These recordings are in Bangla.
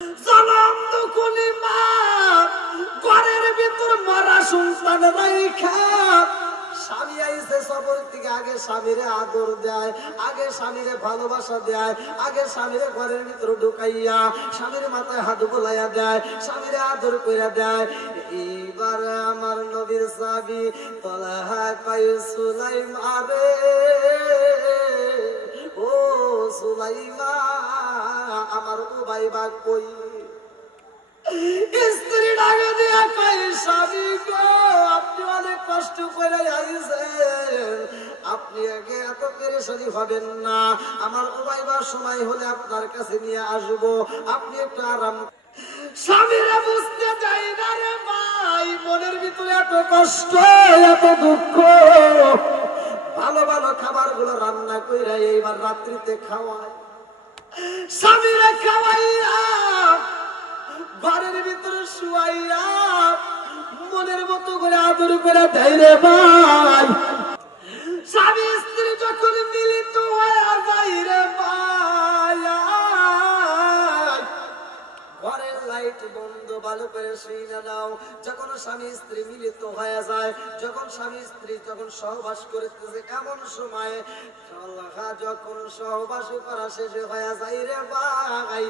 জনম দুকুনি মা ঘরের ভিতর মারা সন্তান রাইখা স্বামী আইছে সফর থেকে আগে স্বামীরে আদর দেয়, আগে স্বামীরে ভালোবাসা দেয়, আগে স্বামীরে ঘরের ভিতর ঢুকাইয়া স্বামীর মাথায় হাত বোলাইয়া দেয়, স্বামীরে আদর কইরা দেয়। এইবার আমার নবীর সাহাবী তলহা কয় সুলাইমা রে, ও সুলাইমা আমার উবাইবা কই? স্ত্রী ডাকে দিয়া কয় স্বামী গো, আপনি অনেক কষ্ট করে আইছেন, আপনি আগে এত পেরেশানি হবেন না, আমার উবাইবার সময় হলে আপনার কাছে নিয়ে আসবো, আপনি একটু আরাম। স্বামীরা বুঝতে চাই না রে ভাই, মনের ভিতরে এত কষ্ট এত দুঃখ। ভালো ভালো খাবার গুলো রান্না কইরা এইবার রাত্রিতে খাওয়ায়, স্বামীরা খাওয়াইয়া ঘরের ভিতরে শুয়াইয়া মনের মতো করে আদর করে দেয় রে ভাই। স্বামী স্ত্রী যখন মিলিত হয়ে যায় রে ভাই, ঘরের লাইট বন্ধ ভালো করে শুইনা দাও। যখন স্বামী স্ত্রী মিলিত হয়ে যায়, যখন স্বামী স্ত্রী যখন সহবাস করতেছে, এমন সময় যখন সহবাস করা শেষ হয়ে যায় রে ভাই,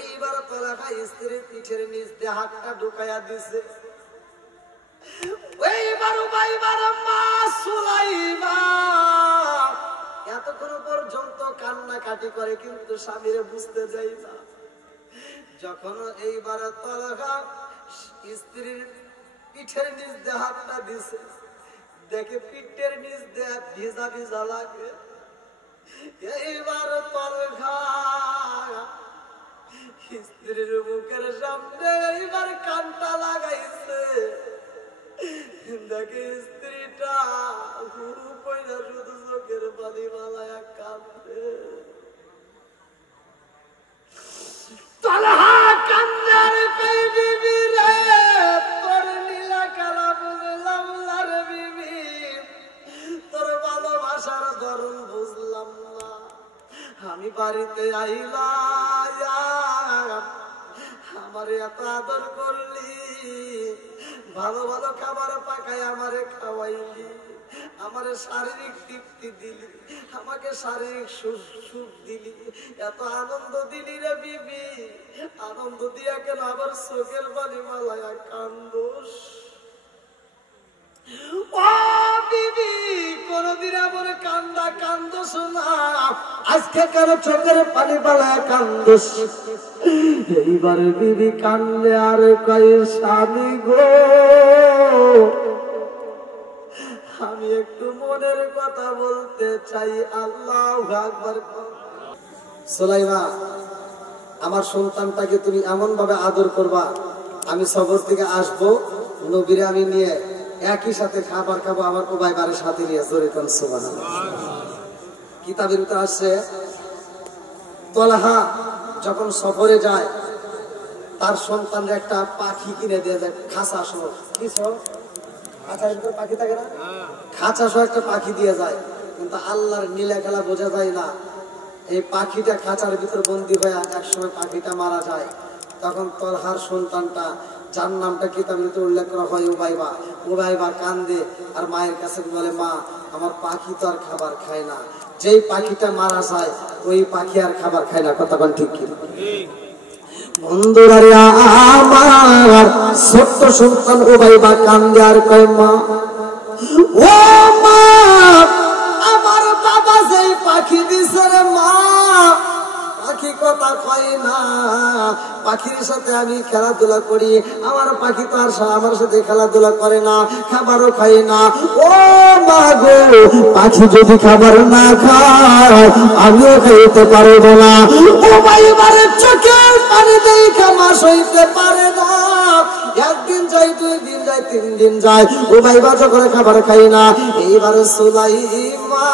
এইবার তলাখা স্ত্রীর পিঠের নিচ দিয়ে হাতটা ঢুকাইয়া দিছে। এইবার ভাইবার মা সুলাইমা এতক্ষণ পর্যন্ত কান্নাকাটি করে, কিন্তু স্বামীরে বুঝতে যায় না। যখন এইবার তলাখা স্ত্রীর পিঠের নিচ দিয়ে হাতটা দিছে, দেখে পিঠের নিচ দিয়ে ভিজা ভিজা লাগে। এইবার তলখা স্ত্রীর মুখের সামনে এইবার কানটা লাগাইছে, দেখে স্ত্রীটা হুরু কইরা শুধু চোখের পানি মালায়া কাঁদে। তলহা কান্দে আর কই বিবি রে, তোর নীলা কালা বুঝলাম না রে বিবি, তোর ভালোবাসার ধরন বুঝলাম না। আমি বাড়িতে আইলাম, আমারে এত আদর করলি, ভালো ভালো খাবার পাকায় আমারে খাওয়াইলি, আমারে শারীরিক তৃপ্তি দিলি, আমাকে শারীরিক সুখ দিলি, এত আনন্দ দিলি রে বিবি, আনন্দ দিয়া কেন আবার চোখের পানি মালায়া কান্দোস? ও বিবি, কোনদিন এমন কান্দা কান্দোস না, আজকে কেন চোখের পানি মালায়া কান্দোস? এইবার বিবি কান্দে আর কয় স্বামী গো, আমি একটু মনের কথা বলতে চাই। আল্লাহু আকবার। সুলাইমা, আমার সন্তানটাকে তুমি এমন ভাবে আদর করবা, আমি সফর থেকে আসবো, নবীরে আমি নিয়ে একই সাথে খাবার খাবো, আমার উবাইবার সাথে নিয়ে। জোরে কোন সুবহানাল্লাহ। কিতাবের ভিতরে আসছে তলহা যখন সফরে যায়, তার সন্তানরা একটা পাখি কিনে দিয়ে যায়, খাঁচা সহ। কি সহ? খাঁচার ভিতরে পাখি থাকে না, খাঁচা সহ একটা পাখি দিয়ে যায়। কিন্তু আল্লাহর নীলা খেলা বোঝা যায় না, এই পাখিটা খাঁচার ভিতরে বন্দী হয়ে একসময় পাখিটা মারা যায়। তখন তলহার সন্তানটা, যার নামটা কিতাবের ভিতরে উল্লেখ করা হয় উবাইবা, উবাইবা কান্দে আর মায়ের কাছে বলে, মা আমার পাখি তো আর খাবার খায় না। যেই পাখিটা মারা যায় ওই পাখি আর খাবার খায় না। কথা কোন ঠিক কি? বন্ধুরা আমার ছোট্ট সন্তান উবাইবা কান্দে আর কয়, মা ও মা, আমার বাবা যেই পাখি দিছে রে মা, পাখি কথা কয় না, পাখির সাথে আমি খেলাধুলা করি, আমার পাখি তো আর আমার সাথে খেলাধুলা করে না, খাবারও খাই না। ও মা গো, পাখি যদি খাবার না খায় আমিও খাইতে পারবো না। ও ভাই, এবারে চোখের পানি দেখা মা সইতে পারে না। একদিন যাই, 2 দিন যাই, 3 দিন যায়, ও ভাই বাজা করে খাবার খাই না। এইবারে সুলাইমা,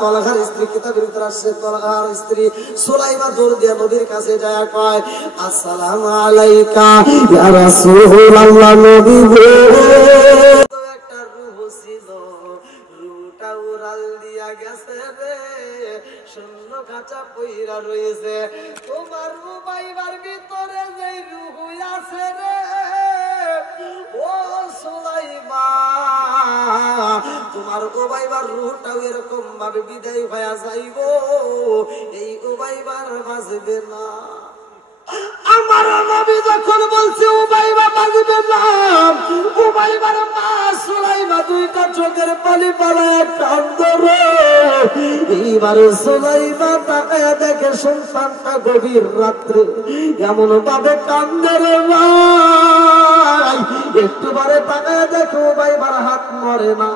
তলহার স্ত্রী, কিতাবের ভিতরে আসছে তলহার স্ত্রী সুলাইমা দৌড় দিয়ে নবীর কাছে যায়, কয় আসসালামু আলাইকা ইয়া রাসূলুল্লাহ। নবী গো, একটা রূহ ছিল, রূহটা উড়াল দিয়া গেছে রে, শূন্য খাঁচা পইরা রয়েছে। তোমার উবাইবার ভিতরে যে রূহ আছে রে ও সুলাইমা, তোমার উবাইবার রূহটাও এরকম ভাবে বিদায় হয়ে যাইব, এই উবাইবার বাঁচবে না। আমার নবী যখন বলছে উবাইবা বাঁচবে না, উবাইবার মা সুলাইমা দুইটা চোখের পানি পালায় কান্দরে। এইবার সুলাইমা তাকায় দেখে সন্তানটা গভীর রাত্রে এমন ভাবে কান্দে রে ভাই। একটু বারে তাকায় দেখে উবাইবার হাত নড়ে না,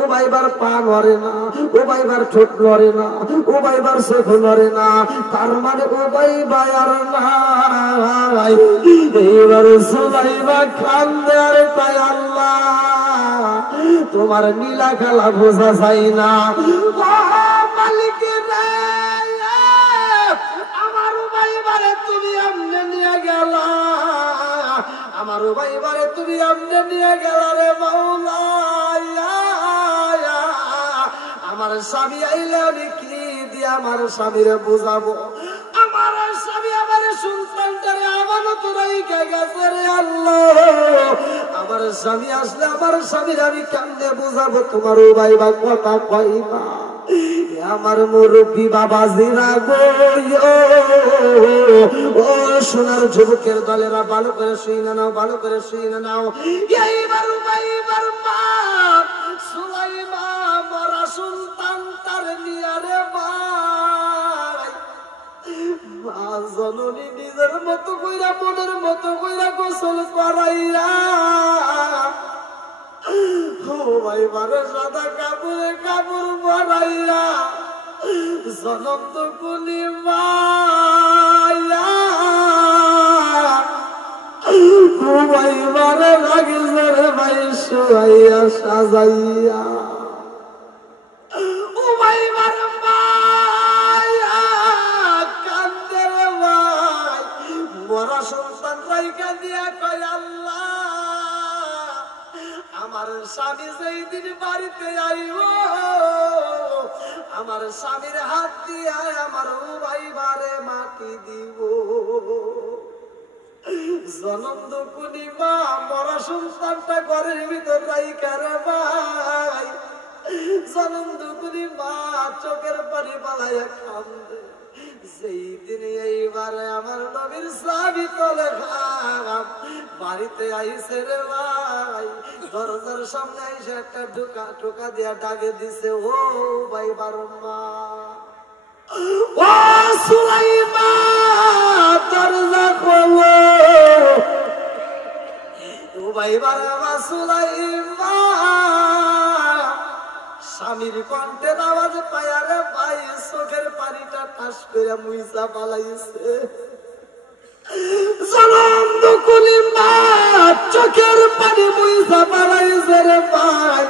উবাইবার পা নড়ে না, উবাইবার ঠোঁট নড়ে না, উবাইবার চোখ নড়ে না, তার মানে উবাইবা আর না। এইবার সুলাইমা কান্দে আর তাই আল্লাহ তোমার নীলা খেলা বোঝা যায় না। মালিক রে আমার উবাইবারে তুমি আমনে নিয়ে গেলা, আমার উবাইবারে তুমি আমনে নিয়ে গেলা রে মাওলা। আমার স্বামী আইলে আমি কি দিয়ে আমার স্বামীরে বুঝাবো? আমার স্বামী আমার সন্তানটারে আমানত রাইখা গেছে রে আল্লাহ। আমার স্বামী আসলে আমার স্বামীর আমি কেমনে বুঝাবো? তোমার উবাইবা কথা কই না। আমার মুরব্বী বাবাজিরা গো, ও সোনার যুবকের দলেরা ভালো করে শুইনা নাও, ভালো করে শুইনা নাও। এইবার উবাইবার মা সুলাইমা মরা সন্তান তার নিয়া রে ভাই, মা জননী নিজের মতো কইরা মনের মতো কইরা গোসল করাইয়া উবাইবার সাদা কাপড়ে কাপড় পরাইয়া জনন্ত কুলি মায়া উবাইবারে লাগিছে রে ভাই শুয়াইয়া সাজাইয়া। উবাইবার মায়া কান্দে রে ভাই, মরা সন্তান রাইখা দিয়া কয় আল্লাহ আমার স্বামী যেই দিন বাড়িতে আইব আমার স্বামীর হাত দিয়ে আমার উবাইবারে মাটি দিব। জনন্দ কুনি মা মরা সন্তানটা ঘরের ভিতর রাইখা রে ভাই, জনন্দ কুনি মা চোখের পানি পালাইয়া কান্দে। যেই দিন এইবারে আমার নবীর সাহাবী তলে খাম বাড়িতে আইছে রে ভাই, দরজার সামনে আইসে একটা টোকা দিয়া ডাকে দিছে, ও উবাইবার মা, ও সুলাইমা দরজা খোলো। উবাইবার মা সুলাইমা স্বামীর কণ্ঠের আওয়াজ পায়া রে ভাই চোখের পানিটা ঠাস করে মুইসা পালাইছে। জনন্দ কুলি মা চোখের পানি মুইসা পালাইছে রে ভাই,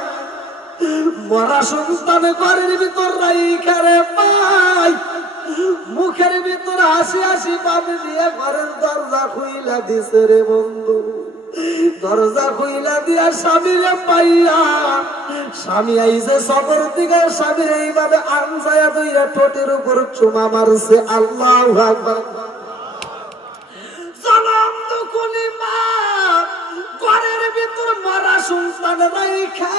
মরা সন্তান ঘরের ভিতর রাইখা রে ভাই মুখের ভিতর হাসি হাসি পানি দিয়ে ঘরের দরজা খুইলা দিছে রে বন্ধু। দরজা খুইলা দিয়া স্বামীরে পাইয়া, স্বামী আইছে সবর দিকে, স্বামীর এইভাবে আনজায়া দইরা ঠোঁটের উপর চুমা মারছে। আল্লাহু আকবার। জনন্দ কুলি মা ঘরের ভিতর মরা সন্তান রাইখা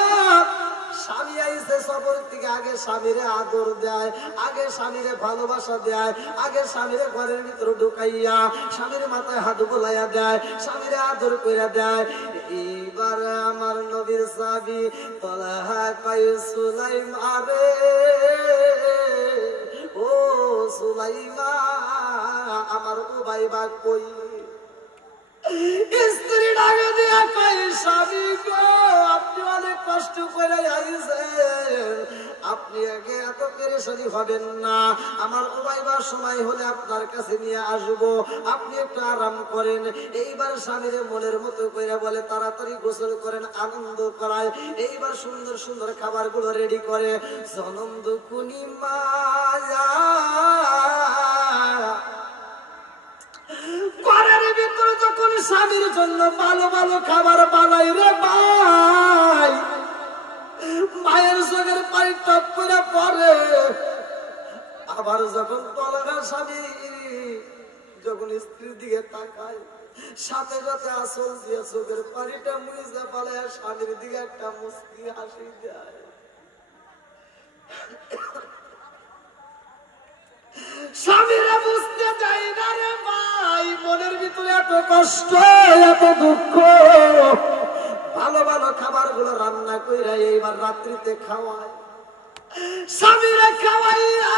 স্বামী আইছে সবর থেকে, আগে স্বামীরে আদর দেয়, আগে স্বামীরে ভালোবাসা দেয়, আগে স্বামীরে ঘরের ভিতর ঢুকাইয়া স্বামীর মাথায় হাত বোলাইয়া দেয়, স্বামীরে আদর কইরা দেয়। এইবার আমার নবীর সাহাবী তলহা কয় সুলাইমা রে, ও সুলাইমা আমার উবাইবা কই? স্ত্রী ডাকে দিয়া কয় স্বামী গো আপনি অনেক কষ্ট করে আইছেন, আপনি আগে এত পেরেশানি হবেন না, আমার উবাইবার সময় হলে আপনার কাছে নিয়ে আসবো, আপনি একটু আরাম করেন। এইবার স্বামীর মনের মতো করে বলে তাড়াতাড়ি গোসল করেন, আনন্দ করায়। এইবার সুন্দর সুন্দর খাবার গুলো রেডি করে। জনন্দ কুনি মায়া ঘরের ভিতরে যখন স্বামীর জন্য ভালো ভালো খাবার বানাই রে ভাই, মায়ের চোখের পানি টপ করে পড়ে। আবার যখন তলহা স্বামী যখন স্ত্রীর দিকে তাকায়, সাথে সাথে আসল দিয়ে চোখের পানিটা মুছে পালায় স্বামীর দিকে একটা মুস্কি হাসি দেয়। স্বামীরা বুঝতে চাই না রে ভাই, মনের ভিতরে এত কষ্ট, এত দুঃখ। ভালো ভালো খাবার গুলো রান্না কইরা এইবার রাত্রিতে খাওয়ায়, স্বামীরা খাওয়াইয়া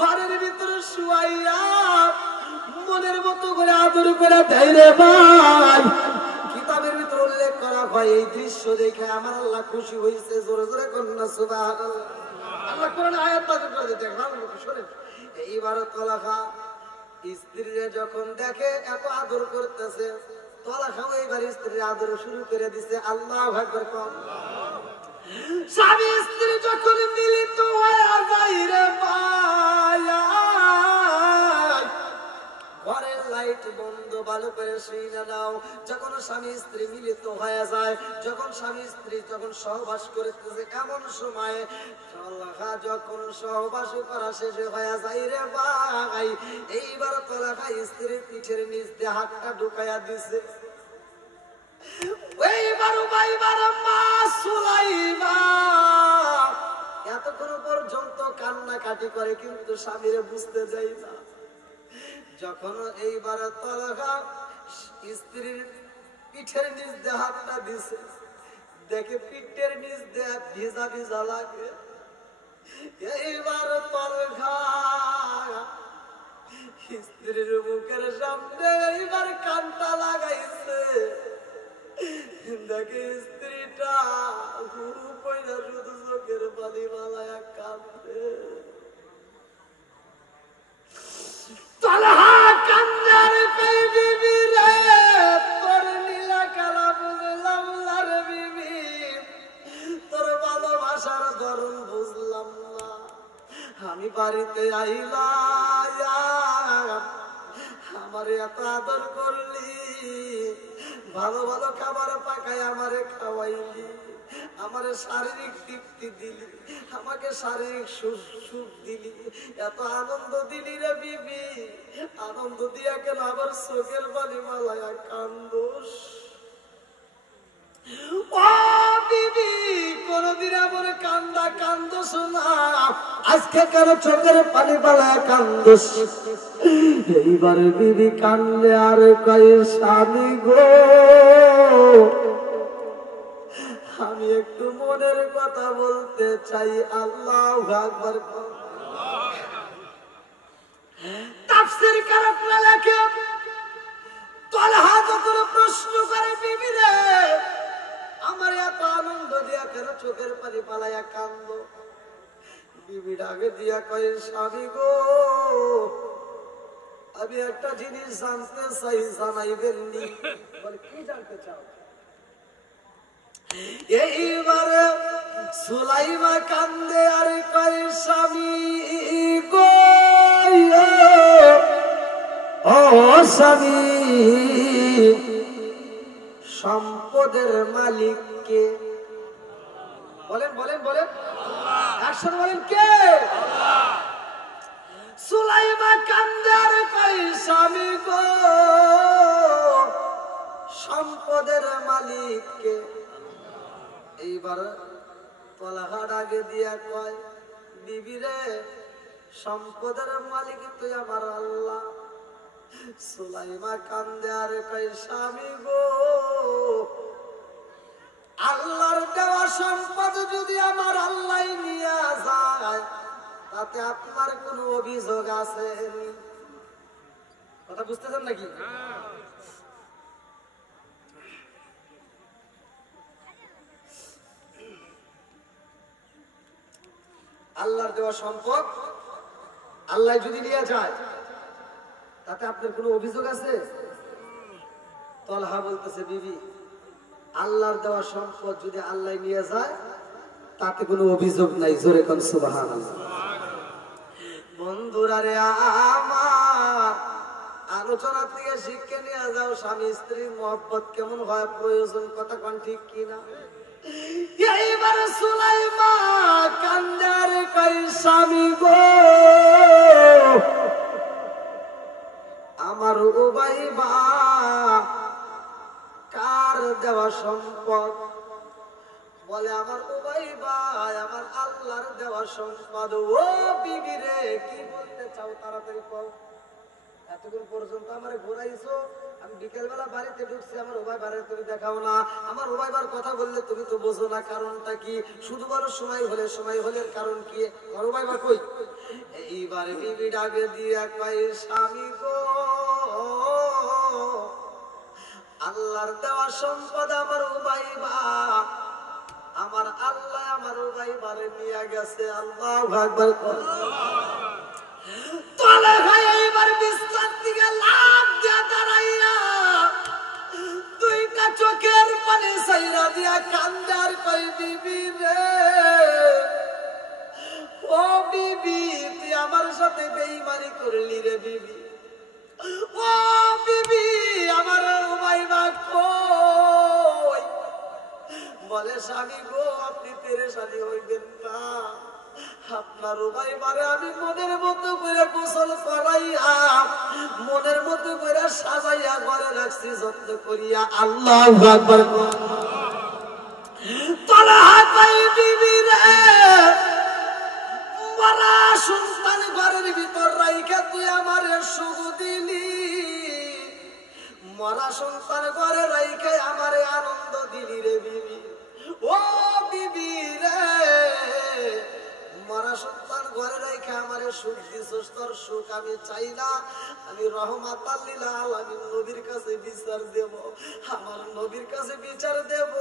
ঘরের ভিতরে শুয়াইয়া মনের মতো করে আদর করে দেয় রে ভাই। কিতাবের ভিতরে উল্লেখ করা হয়, এই দৃশ্য দেখে আমার আল্লাহ খুশি হয়েছে। জোরে জোরে কন্যা সুবহানাল্লাহ। আল্লাহ কোরআন আয়াত নাযিল করে দিতে ভালো শুনেন। এইবার তলহা স্ত্রীরে যখন দেখে এত আদর করতেছে, তলহাও এইবার স্ত্রীর আদর শুরু করে দিছে। আল্লাহু আকবার। স্বামী স্ত্রী যখন মিলিত হয়ে যায় রে ভাই, ঘরের লাইট বন্ধ, ভালো করে শুনে নাও। যখন স্বামী স্ত্রী মিলিত হয়ে যায়, যখন স্বামী স্ত্রী যখন সহবাস করতেছে, এমন সময় তলহা যখন সহবাস করা শেষ হয়ে যায় রে ভাই, এইবার তলহা স্ত্রীর পিঠের নিচ দিয়ে হাতটা ঢুকাইয়া দিছে। এইবার ভাইবার মা সুলাইমা এতক্ষণ পর্যন্ত কান্নাকাটি করে, কিন্তু স্বামীরে বুঝতে যাই না। যখন এইবার তলহা স্ত্রীর পিঠের নিচ দিয়ে হাতটা দিছে, দেখে পিঠের নিচ দিয়ে ভিজা ভিজা লাগে। এইবার তলহা স্ত্রীর মুখের সামনে এইবার কানটা লাগাইছে, দেখে স্ত্রীটা হুহু কইরা শুধু চোখের পানি মালায়া কাঁদে। তলহা কান্দার বিবি রে, তোর নীলা কালা বুঝলাম না রে বিবি, তোর ভালোবাসার ধরন বুঝলাম না। আমি বাড়িতে আইলাম, আমারে এত আদর করলি, ভালো ভালো খাবার পাকাই আমারে খাওয়াইলি, আমারে শারীরিক তৃপ্তি দিলি, আমাকে শারীরিক সুখ দিলি, এত আনন্দ দিলি রে বিবি। আনন্দ দিয়া কেন আবার চোখের পানি মালায়া কান্দোস? ও বিবি, কোনদিন আমার কান্দা কান্দোস না, আজকে কেন চোখের পানি মালায়া কান্দোস? এইবার বিবি কান্দে আর কয়, স্বামী গো, আমি একটু মনের কথা বলতে চাই। আল্লাহু আকবার। তাফসীর কারকরা লেখে, তলহা যখন প্রশ্ন করে বিবি রে, আমার এত আনন্দ দিয়া কেন চোখের পানি পালাইয়া কান্দ? বিবি ডাকে দিয়া কয়, স্বামী গো, আমি একটা জিনিস জানতে চাই, জানাইবেন নি? বলে, কি জানতে চাও? এইবারে সুলাইমা কান্দে আর কয়, স্বামী গো, ও স্বামী, সম্পদের মালিক কে? বলেন বলেন বলেন, একসাথে বলেন, কে? সুলাইমা কান্দে আর কয়, স্বামী গো, সম্পদের মালিক কে? এইবার তলহা ডাকে দিয়া কয়, বিবি রে, সম্পদের মালিক তুই আমার আল্লাহ। সুলাইমা কান্দে আর কয়, স্বামী গো, আল্লাহর দেওয়া সম্পদ যদি আমার আল্লাহ নিয়ে যায়, তাতে আপনার কোনো অভিযোগ আছে? কথা বুঝতেছেন নাকি? আল্লাহর দেওয়া সম্পদ আল্লাহ যদি নিয়ে যায়, তাতে আপনার কোনো অভিযোগ আছে? তলহা বলতেছে, বিবি, আল্লাহর দেওয়া সম্পদ যদি আল্লাহ নিয়ে যায়, তাতে কোনো অভিযোগ নাই। জোরে কোন সুবহানাল্লাহ। বন্ধুরা রে আমার, আর আলোচনা থেকে শিক্ষা নিয়ে যাও স্বামী স্ত্রীর মহব্বত কেমন হয়, প্রয়োজন কথা কোন ঠিক কিনা। এইবার সুলাইমা কান্দার কই স্বামী গো আমার উবাইবা কার দেওয়া সম্পদ, বলে আমার উবাইবা আমার আল্লাহর দেওয়া সম্পদ। ও বিবি রে কি বলতে চাও তাড়াতাড়ি কও। এতক্ষণ পর্যন্ত আমার ঘুরাইছো, আমি বিকেল বেলা বাড়িতে ঢুকছি, আমার উবাইবার তুমি দেখাও না। আমার উবাইবার কথা বললে তুমি তো বোঝো না কারণটা কি, শুধু বড় সময় হলে কারণ কি, আমার উবাইবা কই। এইবার বিবি ডাকে দিয়ে কয় স্বামী গো আল্লাহর দেওয়া সম্পদ আমার উবাইবা, আমার আল্লাহ আমার উবাইবারে নিয়ে গেছে। আল্লাহু আকবার। তলে ভাই এইবার বিছানার দিকে লাফ দিয়ে দাঁড়াইয়া দুইটা চোখের পানি ছাইরা দিয়া কান্দার কই বিবি রে ও বিবি তুই আমার সাথে বেঈমানি করলি রে বিবি। ও বিবি আমার উবাইবা কই। বলে স্বামী গো আপনি পেরেশানি হইবেন না, আপনার উবাইবারে আমি মনের মতো করে গোসল করাইয়া মনের মতো করে সাজাইয়া ঘরে রাখছি যত্ন করিয়া। আল্লাহু আকবার। তোলা হাতাই বিবি রে মরা সন্তান ঘরের ভিতর রাইখা তুই আমারে সুখ দিলি, মরা সন্তান ঘরে রাইখা আমারে আনন্দ দিলি রে বিবি। ও বিবি রে মরা সন্তান ঘরে রেখে আমারে সুখ দিছস, তোর সুখ আমি চাই না, আমি রহমাতাল লিল আলামিন নবীর কাছে বিচার দেব, আমার নবীর কাছে বিচার দেব,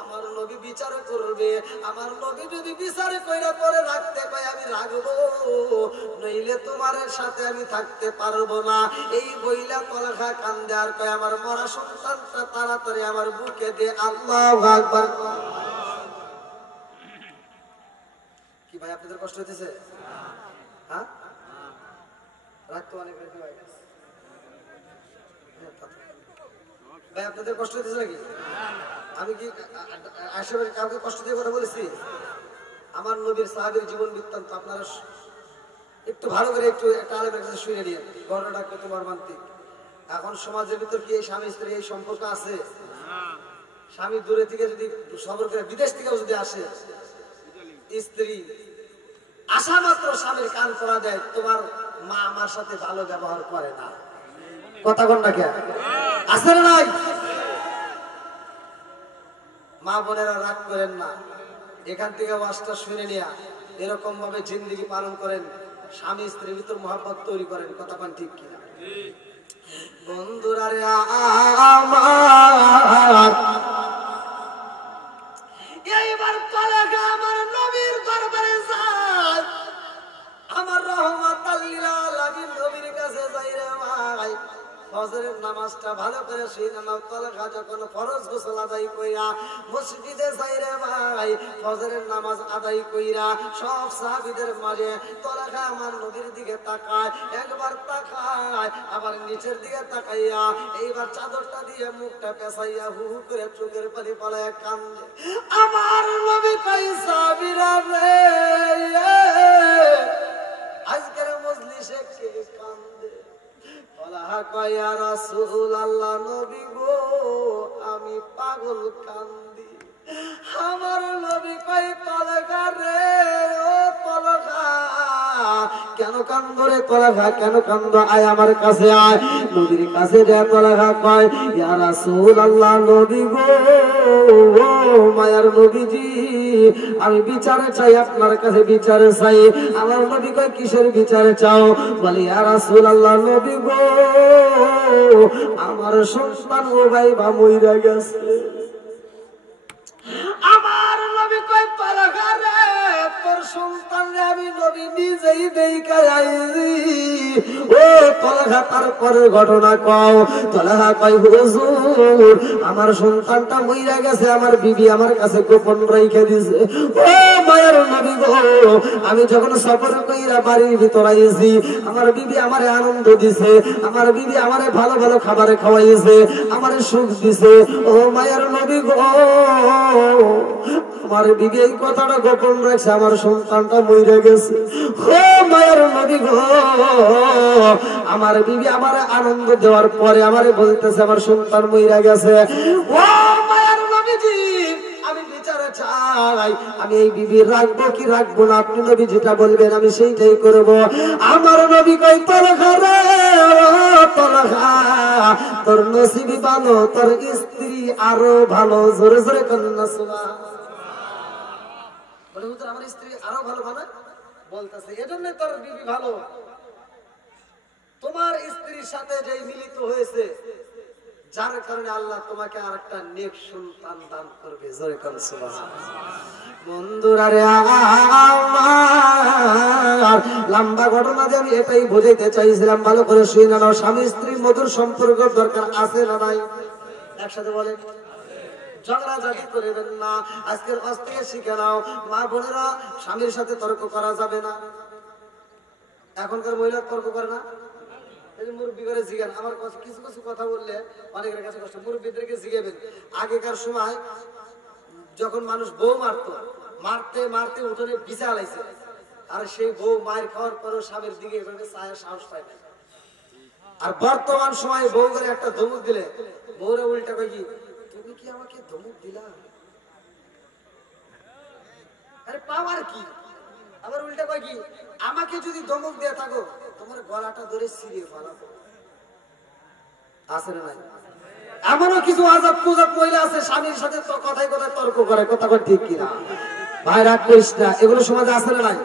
আমার নবী বিচার করবে। আমার নবী যদি বিচার কইরা পরে রাখতে কয় আমি রাখবো, নইলে তোমার সাথে আমি থাকতে পারবো না। এই বইলা তলখা কান্দে আর কয় আমার মরা সন্তানটা তাড়াতাড়ি আমার বুকে দে। আল্লাহু আকবার। কি ভাই আপনাদের কষ্ট হইতেছে? হ্যাঁ রাখতো অনেক রেখে ভাই ভাই আপনাদের কষ্ট হইতেছে নাকি? আমি কি আশেপাশে কাউকে কষ্ট দিয়ে কথা বলেছি? আমার নবীর সাহাবীর জীবন বৃত্তান্ত আপনারা একটু ভালো করে একটু একটা আলেমের কাছে শুনে নিয়ে, ঘটনাটা কত মর্মান্তিক। এখন সমাজের ভিতর কি এই স্বামী স্ত্রী এই সম্পর্ক আছে? স্বামী দূরে থেকে যদি সফর করে বিদেশ থেকেও যদি আসে, স্ত্রী আসা মাত্র স্বামীর কান করা দেয় তোমার মা আমার সাথে ভালো ব্যবহার করে না। কথা কোনটা কে আছে না নাই? মা বোনেরা রাগ করেন না, এখান থেকে ওয়াজটা শুনে নিয়া এরকম ভাবে জিন্দেগি পালন করেন, স্বামী স্ত্রীর ভিতর মহব্বত তৈরি করেন। কথা পান ঠিক কিনা? বন্ধুরা রে আমার এইবার তলেগা আমার নবীর দরবারে যায়, আমার রহমাতাল লিল আলামিন নবীর কাছে যাই রে ভাই। ফজরের নামাজটা ভালো করে সেই নামাজ তলেগা যখন ফরজ গোসল আদায় কইরা মসজিদে যাই রে ভাই, ফজরের নামাজ আদায় কইরা সব সাহাবীদের মাঝে তলেগা আমার নবীর দিকে তাকায়, একবার তাকায় আবার নিচের দিকে তাকাইয়া এইবার চাদরটা দিয়ে মুখটা পেঁচাইয়া হু হু করে চোখের পানি পালায় কান্দে। আমার নবী কই সাহাবীরা রে আজকের মজলিসে কে কান্দে? বলা কয় ইয়া রাসূলুল্লাহ নবী গো আমি পাগল কান্দি। আমার নবী কই তলেগা রে ও তলেগা কেন কান্দো রে তলেগা কেন কান্দো? আয় আমার কাছে আয়। নবীর কাছে রে তলেগা কয় ইয়া রাসূলুল্লাহ নবী গো মায়ার নবীজি আমি বিচার চাই, আপনার কাছে বিচার চাই। আমার নবী কয় কিসের বিচার চাও? বলে ইয়া রাসূলুল্লাহ নবী গো আমার সন্তান উবাইবা মইরা গেছে। আমার নবী কয় তলেগা রে তোর সন্তানরে আমি নবী নিজেই দেইকা আইছি। ও তলহা তারপরের ঘটনা কও। তলহা কয় হুজুর আমার সন্তানটা মইরা গেছে, আমার বিবি আমার কাছে গোপন রাইখা দিছে। ও মায়ের নবী গো, আমি যখন সফর কইরা বাড়ির ভিতর আইছি, আমার বিবি আমারে আনন্দ দিছে, আমার বিবি আমারে ভালো ভালো খাবারে খাওয়াইছে, আমারে সুখ দিছে। ও মায়ের নবী গো, আমার বিবি এই কথাটা গোপন রাখছে, আমার সন্তানটা মইরা গেছে। ও মায়ের নবী গো, আমার বিবি আমারে আনন্দ দেওয়ার পরে আমারে বলতেছে আমার সন্তান মইরা গেছে। ও মায়ের নবীজি, আমি বিচারে চাই, আমি এই বিবি রাখবো কি রাখবো না, আপনি নবী যেটা বলবেন আমি সেইটাই করব। আমার নবী কই তলহা রে, তলহা তোর নসিবি ভালো, তোর স্ত্রী আরো ভালো। জোরে জোরে কন্যা সুবহানাল্লাহ। বলে হুজুর আমার স্ত্রী আরো ভালো মানে বলতেছে এজন্য তোর বিবি ভালো, তোমার স্ত্রীর সাথে যে মিলিত হয়েছে যার কারণে আল্লাহ তোমাকে আরেকটা নেক সন্তান দান করবে। জোরে কন্যা সুবহানাল্লাহ। বন্ধুরা রে আমার লম্বা ঘটনা যে আমি এটাই বোঝাইতে চাইছিলাম, ভালো করে শুনে নাও। স্বামী স্ত্রী মধুর সম্পর্ক দরকার আছে না নাই? একসাথে বলে ঝগড়া ঝাঁটি করবেন না। আজকের কাছ থেকে শিখে নাও মা বোনেরা, স্বামীর সাথে তর্ক করা যাবে না। এখনকার মহিলা তর্ক করে না, মুরব্বী করে জিজ্ঞান। আমার কিছু কিছু কথা বললে অনেকের কাছে কষ্ট, মুরব্বীদেরকে জিজ্ঞাবেন। আগেকার সময় যখন মানুষ বউ মারতো, মারতে মারতে উঠোনে বিছা লাইছে, আর সেই বউ মায়ের খাওয়ার পরও স্বামীর দিকে এভাবে ছায়ার সাহস পায় না। আর বর্তমান সময় বউ করে একটা ধমক দিলে বউরা উল্টা কয় কি, তুমি কি আমাকে ধমক দিলা? আরে পাওয়ার কি? আবার উল্টা কয় কি, আমাকে যদি ধমক দিয়ে থাকো তোমার গলাটা ধরে ছিঁড়ে ফেলাবো। আছে না নাই? এমনও কিছু আজাব কুজাব মহিলা আছে স্বামীর সাথে তো কথায় কথায় তর্ক করে, কথা ঠিক কিনা? ভাই রাগ করিস না, এগুলো সমাজে আছে না নাই?